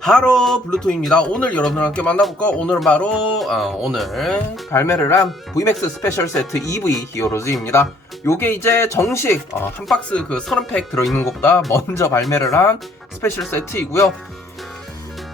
하로 블루토입니다. 오늘 여러분과 함께 만나볼 거 오늘 바로 어, 오늘 발매를 한 VMAX 스페셜 세트 EV 히어로즈입니다. 요게 이제 정식 어, 한 박스 그 30팩 들어있는 것보다 먼저 발매를 한 스페셜 세트이고요.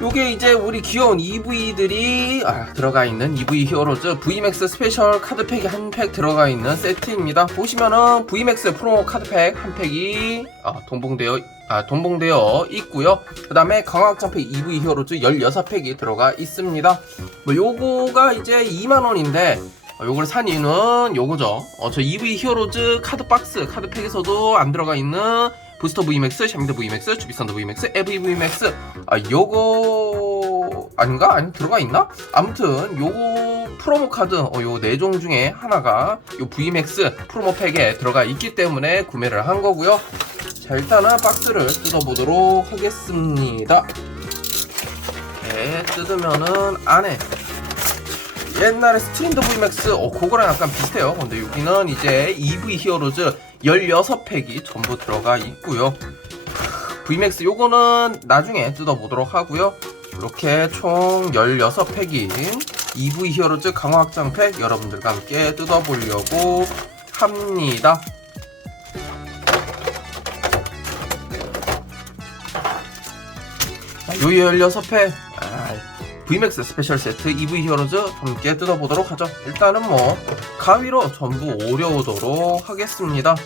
요게 이제 우리 귀여운 EV들이 아, 들어가 있는 EV 히어로즈 VMAX 스페셜 카드팩이 한 팩 들어가 있는 세트입니다. 보시면은 VMAX 프로모 카드팩 한 팩이 아, 동봉되어 아, 동봉되어 있고요. 그 다음에 강화학장팩 EV 히어로즈 16팩이 들어가 있습니다. 뭐 요거가 이제 2만원인데 어, 요걸 산 이유는 요거죠. 어, 저 EV 히어로즈 카드 박스 카드팩에서도 안 들어가 있는 부스터 VMAX, 샤밍드 VMAX, 주비선드 VMAX, 에브이 VMAX 아 요거 아닌가? 아니 들어가 있나? 아무튼 요거 프로모 카드 어, 요네종 중에 하나가 요 VMAX 프로모 팩에 들어가 있기 때문에 구매를 한 거고요. 자 일단은 박스를 뜯어보도록 하겠습니다. 이렇게 뜯으면은 안에 옛날에 스트린더 VMAX 어 그거랑 약간 비슷해요. 근데 여기는 이제 EV 히어로즈 16팩이 전부 들어가 있고요. VMAX 요거는 나중에 뜯어보도록 하고요. 이렇게 총 16팩인 EV 히어로즈 강화 확장 팩 여러분들과 함께 뜯어보려고 합니다. 자, 요 16팩 아, VMAX 스페셜 세트 EV 히어로즈 함께 뜯어보도록 하죠. 일단은 뭐 가위로 전부 오려오도록 하겠습니다.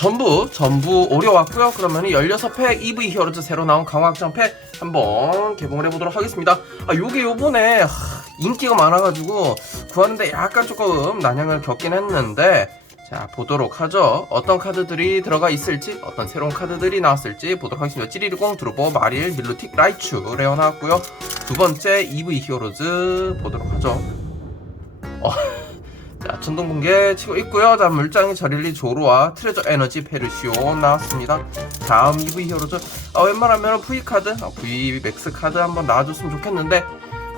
전부 전부 오려왔고요. 그러면 16팩 EV 히어로즈 새로 나온 강화학장 팩 한번 개봉을 해보도록 하겠습니다. 아 요게 요번에 하, 인기가 많아가지고 구하는데 약간 조금 난향을 겪긴 했는데 자 보도록 하죠. 어떤 카드들이 들어가 있을지 어떤 새로운 카드들이 나왔을지 보도록 하겠습니다. 찌리르공, 드로버, 마릴, 밀루틱, 라이츄 레어 나왔고요. 두 번째 EV 히어로즈 보도록 하죠. 어. 자, 천둥번개 치고 있고요. 자, 물장이 저릴리 조로와 트레저 에너지 페르시오 나왔습니다. 다음 EV 히어로즈. 아, 웬만하면 V 카드, 아, V 맥스 카드 한번 나와줬으면 좋겠는데.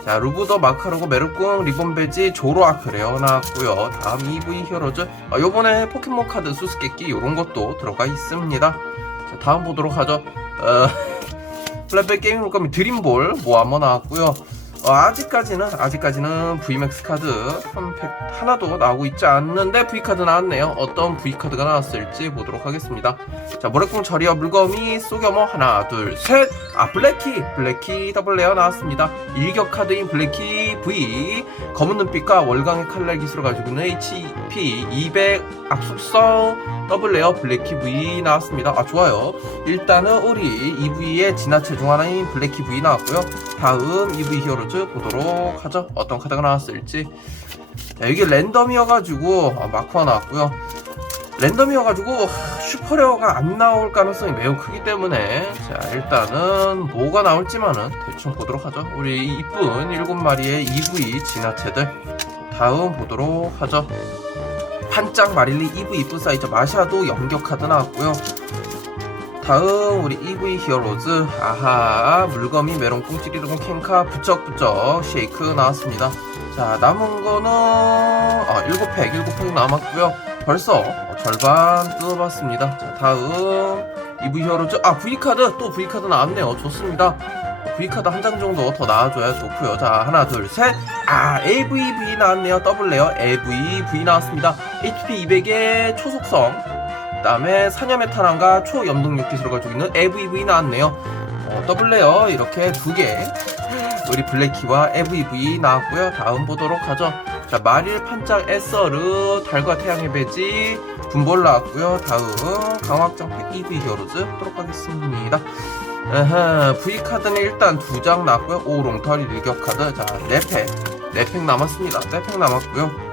자, 루브더 마카로고 메르꿍 리본 베지 조로아 크레어 나왔고요. 다음 EV 히어로즈. 아, 요번에 포켓몬 카드 수수께끼 요런 것도 들어가 있습니다. 자, 다음 보도록 하죠. 어, 플랫백 게임 물감이 드림볼 뭐 한번 나왔고요. 어, 아직까지는 아직까지는 VMAX 카드 한 팩 하나도 나오고 있지 않는데 V 카드 나왔네요. 어떤 V 카드가 나왔을지 보도록 하겠습니다. 자, 모래꿈 저리어 물거미 쏘겨머 하나 둘 셋. 아 블랙키 블랙키 더블 레어 나왔습니다. 일격 카드인 블랙키 V 검은 눈빛과 월광의 칼날 기술을 가지고 있는 HP 200 압축성 더블 레어 블랙키 V 나왔습니다. 아 좋아요. 일단은 우리 EV의 진화 체 중 하나인 블랙키 V 나왔고요. 다음 EV 히어로 즈 보도록 하죠. 어떤 카드가 나왔을지. 자, 이게 랜덤이어가지고 아, 마커 나왔고요. 랜덤이어가지고 슈퍼레어가 안 나올 가능성이 매우 크기 때문에 자 일단은 뭐가 나올지만은 대충 보도록 하죠. 우리 이쁜 일곱 마리의 EV 진화체들 다음 보도록 하죠. 반짝 마릴리 EV 이쁜 사이즈 마샤도 연격 카드 나왔고요. 다음 우리 EV 히어로즈 아하 물거미 메론 꽁찌리르공 캔카 부쩍부쩍 쉐이크 나왔습니다. 자 남은 거는 아 7팩 7팩 남았고요. 벌써 절반 뜯어봤습니다. 자 다음 EV 히어로즈 아 V카드 또 V카드 나왔네요. 좋습니다. V카드 한 장 정도 더 나와줘야 좋고요. 자 하나 둘 셋 아 AVV 나왔네요. 더블 레어 AVV 나왔습니다. HP 200의 초속성 그 다음에 사념의 탄환과 초염동력 기술을 가지고 있는 AVV 나왔네요. 어, 더블 레어 이렇게 두 개. 우리 블랙키와 AVV 나왔고요. 다음 보도록 하죠. 자, 마릴 판짝 에서르 달과 태양의 배지 분볼 나왔고요. 다음 강화학장 팩 EV 히어로즈 보도록 하겠습니다. 에헤, V 카드는 일단 두 장 나왔고요. 오 롱털이 일격 카드 자, 네 팩. 네팩 남았습니다. 네팩 남았고요.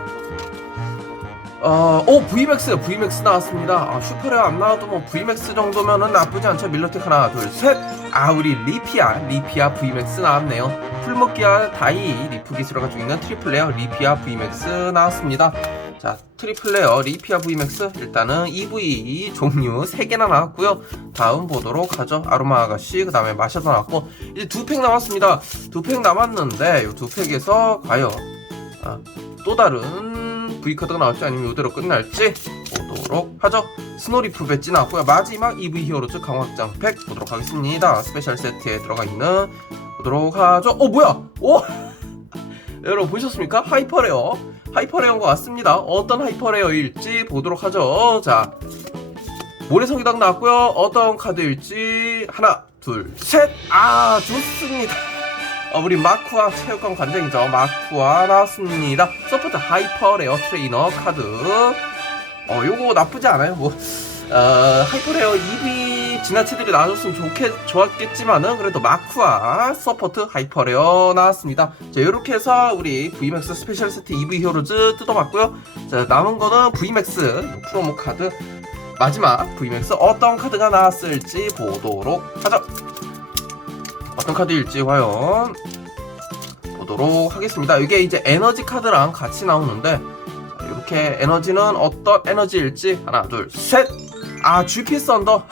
어, 오, VMAX, VMAX 나왔습니다. 아, 슈퍼레어 안 나와도 뭐 VMAX 정도면은 나쁘지 않죠. 밀러텍 하나, 둘, 셋. 아, 우리 리피아, 리피아 VMAX 나왔네요. 풀목기와 다이 리프 기술을 가지고 있는 트리플 레어 리피아 VMAX 나왔습니다. 자, 트리플 레어 리피아 VMAX 일단은 EV 종류 3개나 나왔고요. 다음 보도록 하죠. 아로마 아가씨, 그 다음에 마샤도 나왔고, 이제 두 팩 남았습니다. 두 팩 남았는데, 이 두 팩에서 과연, 아, 또 다른 V카드가 나올지 아니면 이대로 끝날지 보도록 하죠. 스노리프 배지 나왔고요. 마지막 EV 히어로즈 강화장 팩 보도록 하겠습니다. 스페셜 세트에 들어가 있는 보도록 하죠. 어, 뭐야? 오! 여러분 보셨습니까? 하이퍼레어 하이퍼레어인 것 같습니다 어떤 하이퍼레어일지 보도록 하죠 자 모래성이당 나왔고요 어떤 카드일지 하나 둘 셋 아 좋습니다 어, 우리 마쿠아 체육관 관장이죠 마쿠아 나왔습니다 서포트 하이퍼 레어 트레이너 카드 어 요거 나쁘지 않아요 뭐 어, 하이퍼 레어 2B 진화체들이 나와줬으면 좋겠, 좋았겠지만은 그래도 마쿠아 서포트 하이퍼 레어 나왔습니다. 자 이렇게 해서 우리 VMAX 스페셜 세트 2V 히어로즈 뜯어봤고요. 자 남은 거는 VMAX 프로모 카드 마지막 VMAX 어떤 카드가 나왔을지 보도록 하죠. 어떤 카드일지 과연 보도록 하겠습니다. 이게 이제 에너지 카드랑 같이 나오는데 자, 이렇게 에너지는 어떤 에너지일지? 하나 둘 셋. 아 GP 썬더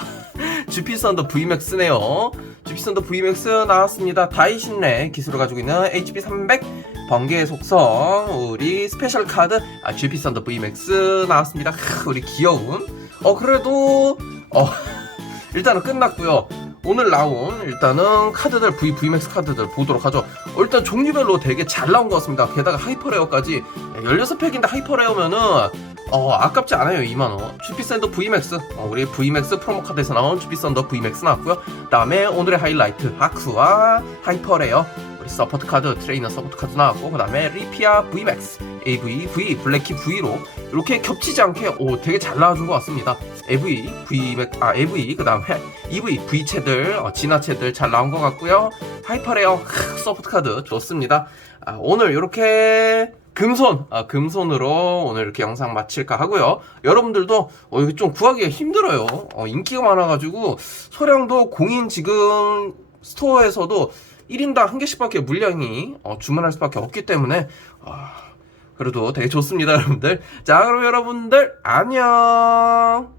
GP 썬더 VMAX네요. GP 썬더 VMAX 나왔습니다. 다이신레 기술을 가지고 있는 HP 300 번개 속성 우리 스페셜 카드. 아 GP 썬더 VMAX 나왔습니다. 크, 우리 귀여운. 어 그래도 어 일단은 끝났고요 오늘 나온 일단은 카드들 V VMAX 카드들 보도록 하죠. 어, 일단 종류별로 되게 잘 나온 것 같습니다. 게다가 하이퍼레어까지 16팩인데 하이퍼레어면은 어 아깝지 않아요 2만원. 주피샌더 VMAX. 어, 우리 VMAX 프로모 카드에서 나온 주피샌더 VMAX 나왔고요. 그 다음에 오늘의 하이라이트 아크와 하이퍼레어 서포트 카드 트레이너 서포트 카드 나왔고 그 다음에 리피아 VMAX AV V 블랙키 V로 이렇게 겹치지 않게 오 되게 잘 나와준 것 같습니다 AV V 아 AV 그 다음에 EV V체들 어, 진화체들 잘 나온 것 같고요 하이퍼레어 크, 서포트 카드 좋습니다 아, 오늘 이렇게 금손, 아, 금손으로 오늘 이렇게 영상 마칠까 하고요. 여러분들도 어, 이거 좀 구하기가 힘들어요. 어, 인기가 많아가지고 소량도 공인 지금 스토어에서도 1인당 한 개씩밖에 물량이 어, 주문할 수밖에 없기 때문에 아, 그래도 되게 좋습니다, 여러분들. 자, 그럼 여러분들 안녕.